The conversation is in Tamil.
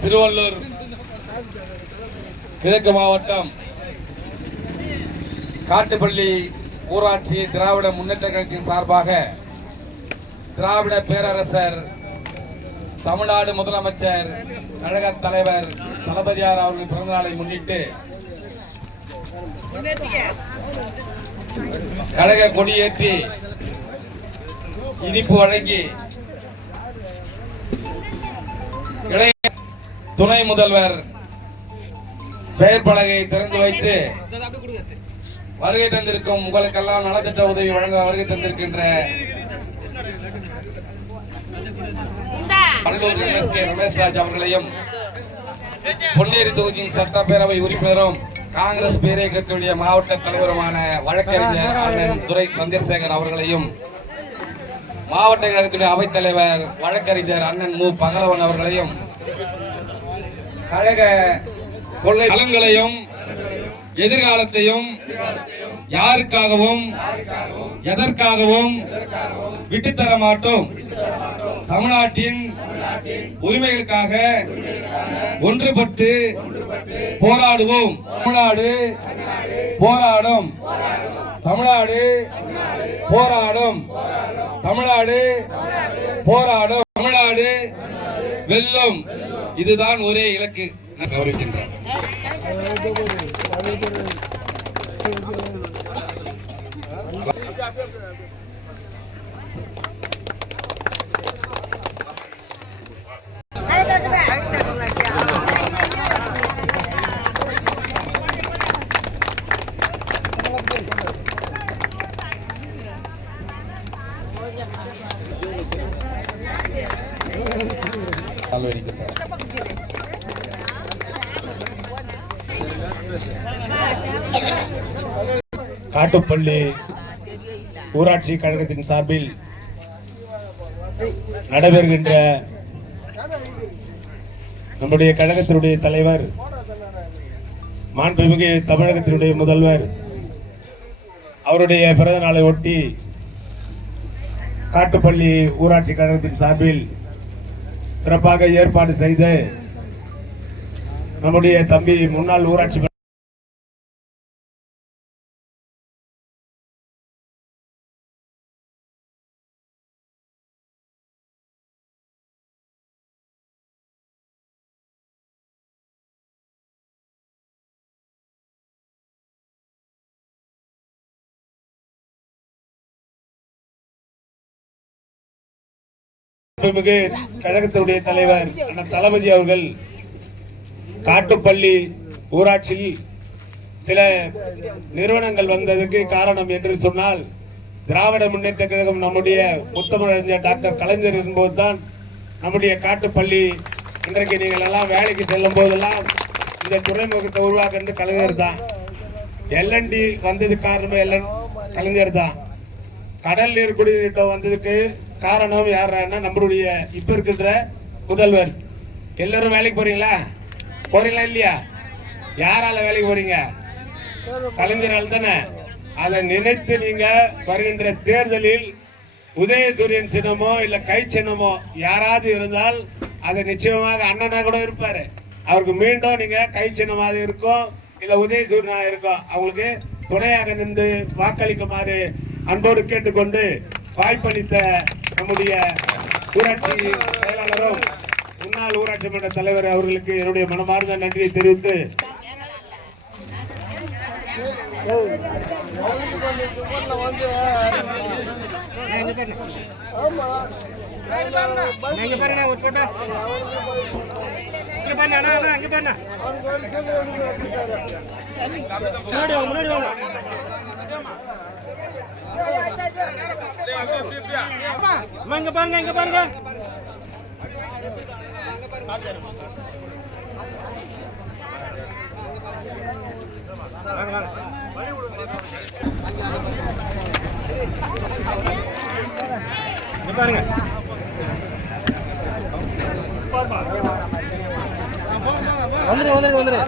திருவள்ளூர் கிழக்கு மாவட்டம் காட்டுப்பள்ளி ஊராட்சி திராவிட முன்னேற்ற கழகத்தின் சார்பாக திராவிட பேரரசர் தமிழ்நாடு முதலமைச்சர் கழக தலைவர் தளபதியார் அவர்கள் பிறந்தநாளை முன்னிட்டு கழக கொடியேற்றி இனிப்பு வழங்கி துணை முதல்வர் பெயர் திறந்து வைத்து வருகை தந்திருக்கும் உங்களுக்கெல்லாம் நலத்திட்ட உதவி வழங்க வருகை தந்திருக்கின்ற வண்டலூர் எம்எஸ்கே ரமேஷ்ராஜ் அவர்களையும் பொன்னேரி தொகுதியின் சட்டப்பேரவை உறுப்பினரும் காங்கிரஸ் பேரியக்கத்துடைய மாவட்ட தலைவருமான வழக்கறிஞர் துரை சந்திரசேகர் அவர்களையும் மாவட்ட கழகத்துடைய அவைத்தலைவர் வழக்கறிஞர் அண்ணன் மு. பகலவன் அவர்களையும் கழக கொள்ளை நலன்களையும் எதிர்காலத்தையும் யாருக்காகவும் எதற்காகவும் விட்டுத்தர மாட்டோம். தமிழ்நாட்டின் உரிமைகளுக்காக ஒன்றுபட்டு போராடுவோம். தமிழ்நாடு போராடும். தமிழ்நாடு போராடும். தமிழ்நாடு போராடும். தமிழ்நாடு வெல்லும். இதுதான் ஒரே இலக்கு. நான் கௌரவிக்கின்றேன். காட்டுப்பள்ளி ஊராட்சி கழகத்தின் சார்பில் நடைபெறுகின்ற நம்முடைய கழகத்தினுடைய தலைவர் மாண்புமிகு தமிழகத்தினுடைய முதல்வர் அவருடைய பிறந்த நாளை ஒட்டி காட்டுப்பள்ளி ஊராட்சி கழகத்தின் சார்பில் சிறப்பாக ஏற்பாடு செய்து நம்முடைய தம்பி முன்னாள் ஊராட்சி மிகு கழகத்தினுடைய தலைவர் அண்ணன் தளபதி அவர்கள் காட்டுப்பள்ளி ஊராட்சியில் சில நிறுவனங்கள் வந்ததுக்கு காரணம் என்று சொன்னால் திராவிட முன்னேற்ற கழகம் நம்முடைய முத்தமிழறிஞர் டாக்டர் கலைஞர் என்பதுதான் நம்முடைய காட்டுப்பள்ளி. இன்றைக்கு நீங்கள் எல்லாம் வேலைக்கு செல்லும் போதெல்லாம் இந்த துறைமுகத்தை உருவாக்குறது கலைஞர் தான். எல்என்டி வந்தது காரணமே எல்என் கலைஞர் தான். கடல் நீர் குடிநீர் திட்டம் வந்ததுக்கு காரணம் யாருன்னா நம்மளுடைய இப்ப இருக்கின்ற முதல்வர். எல்லாரும் வேலைக்கு போறீங்களா? போறீங்களா இல்லையா? யாரால வேலைக்கு போறீங்க? கலைஞரால் தானே. அதை நினைத்து நீங்க வருகின்ற தேர்தலில் உதயசூரியன் சின்னமோ இல்ல கை சின்னமோ யாராவது இருந்தால் அதை நிச்சயமாக அண்ணனா கூட இருப்பாரு. அவருக்கு மீண்டும் நீங்க கை சின்னமாக இருக்கும் இல்ல உதயசூரியனா இருக்கும் அவங்களுக்கு துணையாக நின்று வாக்களிக்குமாறு அன்போடு கேட்டுக்கொண்டு வாய்ப்பளித்த நம்முடைய ஊராட்சி செயலாளரும் முன்னாள் ஊராட்சி மன்ற தலைவர் அவர்களுக்கு என்னுடைய மனமார்ந்த நன்றியை தெரிவித்து முன்னாடி வாங்க முன்னாடி வாங்க. அம்மா இங்க பாருங்க இங்க பாருங்க. வாங்க வாங்க இங்க பாருங்க. வந்துருங்க வந்துருங்க வந்துருங்க.